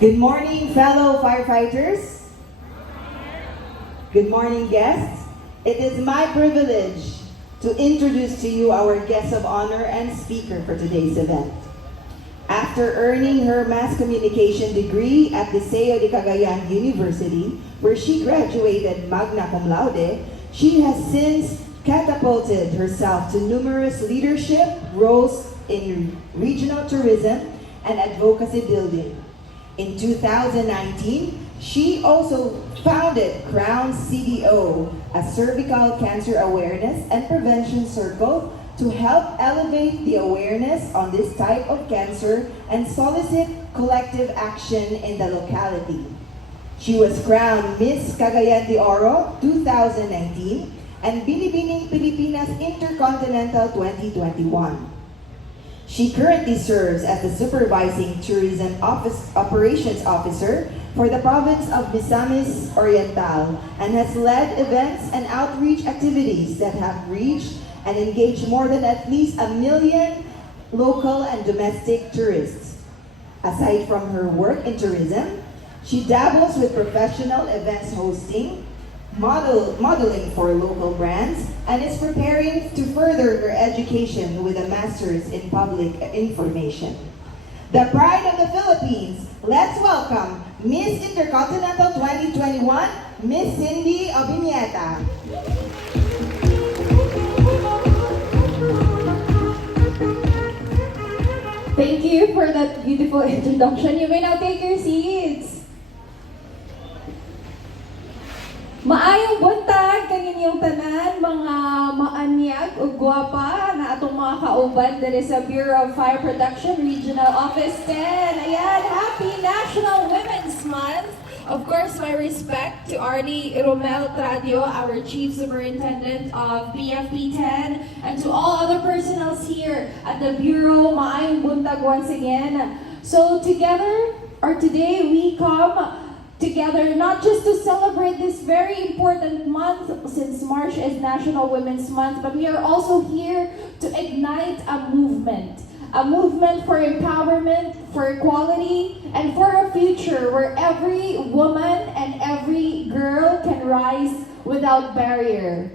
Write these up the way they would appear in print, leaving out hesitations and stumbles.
Good morning, fellow firefighters. Good morning, guests. It is my privilege to introduce to you our guest of honor and speaker for today's event. After earning her mass communication degree at Liceo de Cagayan University, where she graduated magna cum laude, she has since catapulted herself to numerous leadership roles in regional tourism and advocacy building. In 2019, she also founded Crown CDO, a cervical cancer awareness and prevention circle to help elevate the awareness on this type of cancer and solicit collective action in the locality. She was crowned Miss Cagayan de Oro 2019 and Binibining Pilipinas Inter-Continental 2021. She currently serves as the Supervising Tourism Operations Officer for the province of Misamis Oriental and has led events and outreach activities that have reached and engaged more than at least 1 million local and domestic tourists. Aside from her work in tourism, she dabbles with professional events hosting, modeling for local brands, and is preparing to further her education with a master's in public information. The pride of the Philippines, let's welcome Miss Inter-Continental 2021, Miss Cindy Obinieta. Thank you for that beautiful introduction. You may now take your seats. Maayong buntag kaninyong tanan, mga maanyag o gwapa na atong mga kauban diri sa Bureau of Fire Protection Regional Office 10. Ayan, happy National Women's Month. Of course, my respect to Arnie Romel Tradio, our Chief Superintendent of BFP 10, and to all other personnels here at the Bureau. Maayong buntag once again. So together, or today, we come together not just to celebrate this very important month, since March is National Women's Month, but we are also here to ignite a movement for empowerment, for equality, and for a future where every woman and every girl can rise without barrier.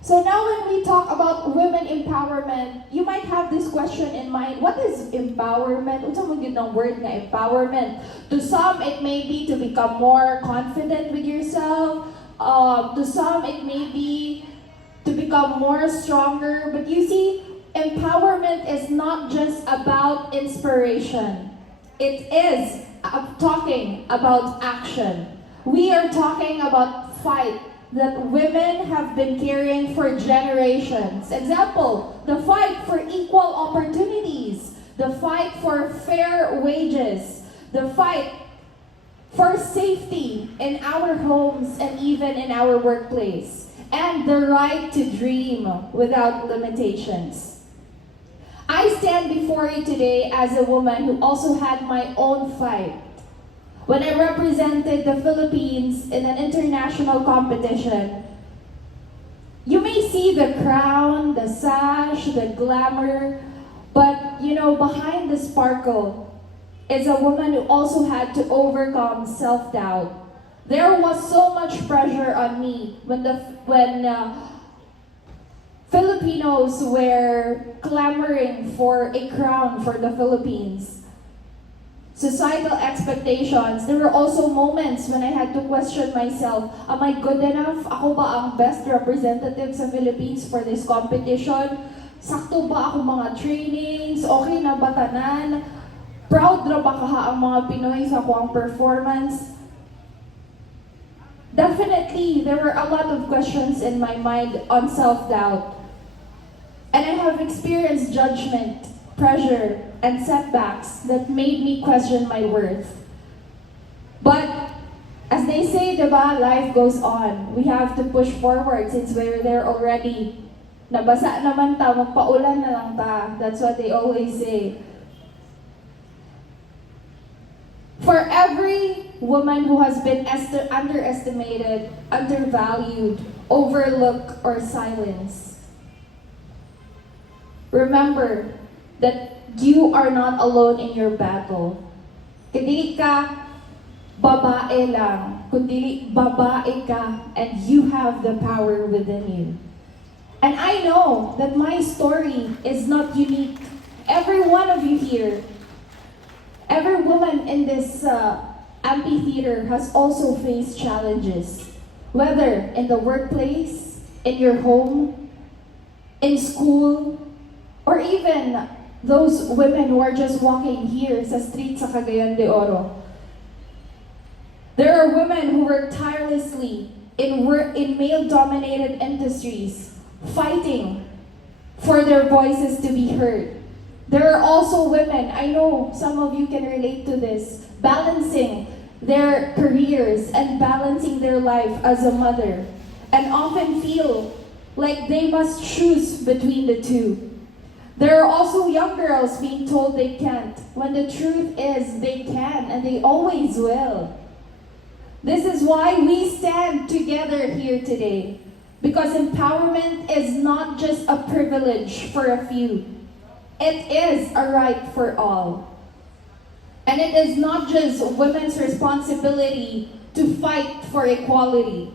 So now when we talk about women empowerment, you might have this question in mind: what is empowerment? Unsa man gyud ang word nga empowerment? To some, it may be to become more confident with yourself. To some, it may be to become more stronger. But you see, empowerment is not just about inspiration. It is talking about action. We are talking about fight that women have been carrying for generations. Example, the fight for equal opportunities, the fight for fair wages, the fight for safety in our homes and even in our workplace, and the right to dream without limitations. I stand before you today as a woman who also had my own fight. When I represented the Philippines in an international competition, you may see the crown, the sash, the glamour, but behind the sparkle is a woman who also had to overcome self-doubt. There was so much pressure on me when Filipinos were clamoring for a crown for the Philippines. Societal expectations. There were also moments when I had to question myself, am I good enough? Ako ba ang best representative sa Philippines for this competition? Sakto ba ako mga trainings? Okay na ba tanan? Proud ra ba kaha ang mga Pinoy sa akong performance? Definitely, there were a lot of questions in my mind on self-doubt. And I have experienced judgment, pressure, and setbacks that made me question my worth. But as they say, diba, life goes on. We have to push forward since we're there already. Nabasa naman ta, magpaulan na lang ta. That's what they always say. For every woman who has been underestimated, undervalued, overlooked, or silenced, remember that you are not alone in your battle. Dili ka babae lang, kundi babae ka and you have the power within you. And I know that my story is not unique. Every one of you here, every woman in this amphitheater has also faced challenges, whether in the workplace, in your home, in school, or even those women who are just walking here sa street sa Cagayan de Oro. There are women who work tirelessly in male-dominated industries, fighting for their voices to be heard. There are also women, I know some of you can relate to this, balancing their careers and balancing their life as a mother, and often feel like they must choose between the two. There are also young girls being told they can't, when the truth is they can and they always will. This is why we stand together here today, because empowerment is not just a privilege for a few. It is a right for all. And it is not just women's responsibility to fight for equality.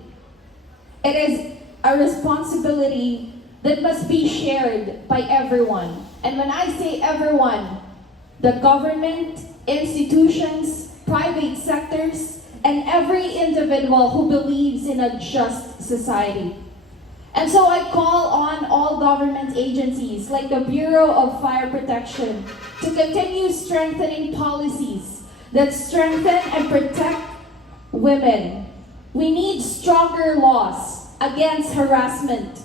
It is a responsibility that must be shared by everyone. And when I say everyone, the government, institutions, private sectors, and every individual who believes in a just society. And so I call on all government agencies like the Bureau of Fire Protection to continue strengthening policies that strengthen and protect women. We need stronger laws against harassment,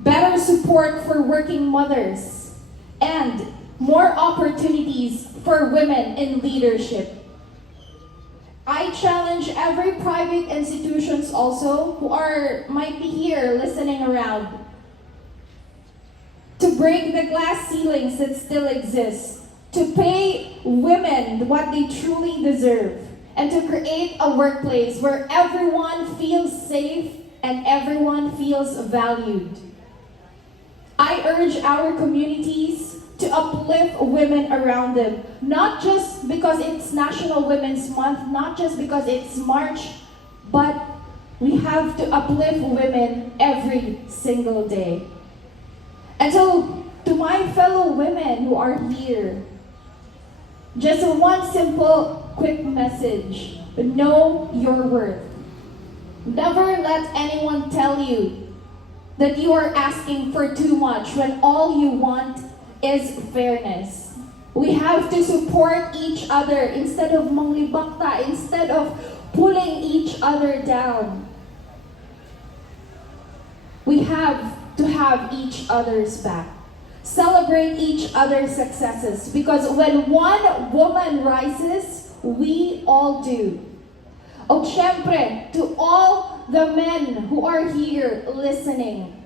better support for working mothers, and more opportunities for women in leadership. I challenge every private institutions also who might be here listening around to break the glass ceilings that still exist, to pay women what they truly deserve, and to create a workplace where everyone feels safe and everyone feels valued. I urge our communities to uplift women around them, not just because it's National Women's Month, not just because it's March, but we have to uplift women every single day. And so, to my fellow women who are here, just one simple, quick message: know your worth. Never let anyone tell you that you are asking for too much when all you want is fairness. We have to support each other instead of manglibakta, instead of pulling each other down. We have to have each other's back. Celebrate each other's successes, because when one woman rises, we all do. O syempre, to all the men who are here listening,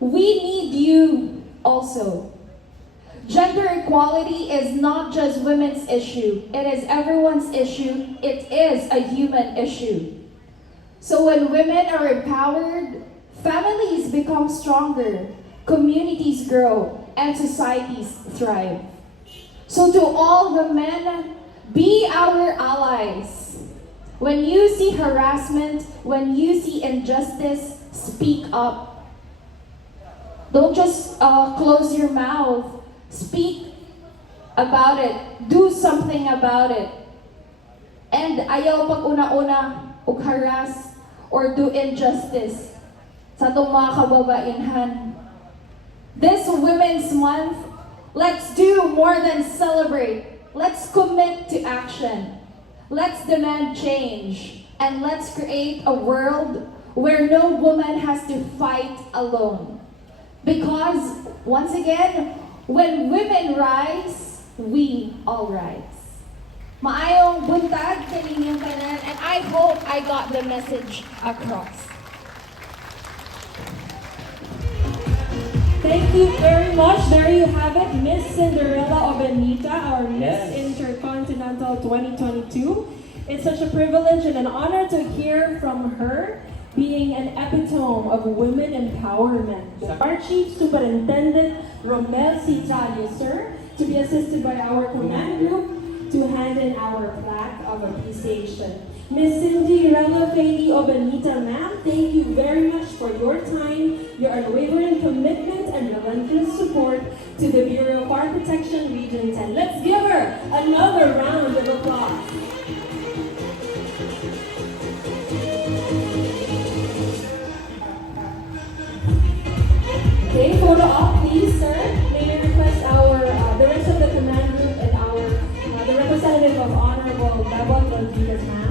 we need you also. Gender equality is not just women's issue. It is everyone's issue. It is a human issue. So when women are empowered, families become stronger, communities grow, and societies thrive. So to all the men, be our allies. When you see harassment, when you see injustice, speak up. Don't just close your mouth. Speak about it. Do something about it. And ayaw pag una-una og harass or do injustice sa atong mga kababainhan. This Women's Month, let's do more than celebrate. Let's commit to action. Let's demand change. And let's create a world where no woman has to fight alone. Because, once again, when women rise, we all rise. Maayong buntag kaninyong tanan, and I hope I got the message across. Thank you very much. There you have it, Miss Cinderella Obenita, our Yes. Miss Inter-Continental 2022. It's such a privilege and an honor to hear from her, being an epitome of women empowerment. Our Chief Superintendent, Romel C. Talio, sir, to be assisted by our command group, to hand in our plaque of appreciation. Ms. Cindy Relafeli Obanita, ma'am, thank you very much for your time, your unwavering commitment, and relentless support to the Bureau of Fire Protection Region 10. Let's give her another round of applause. Okay, photo op, please, sir. May we request our, the rest of the command group and our, the representative of Honorable Babon Rodriguez, ma'am.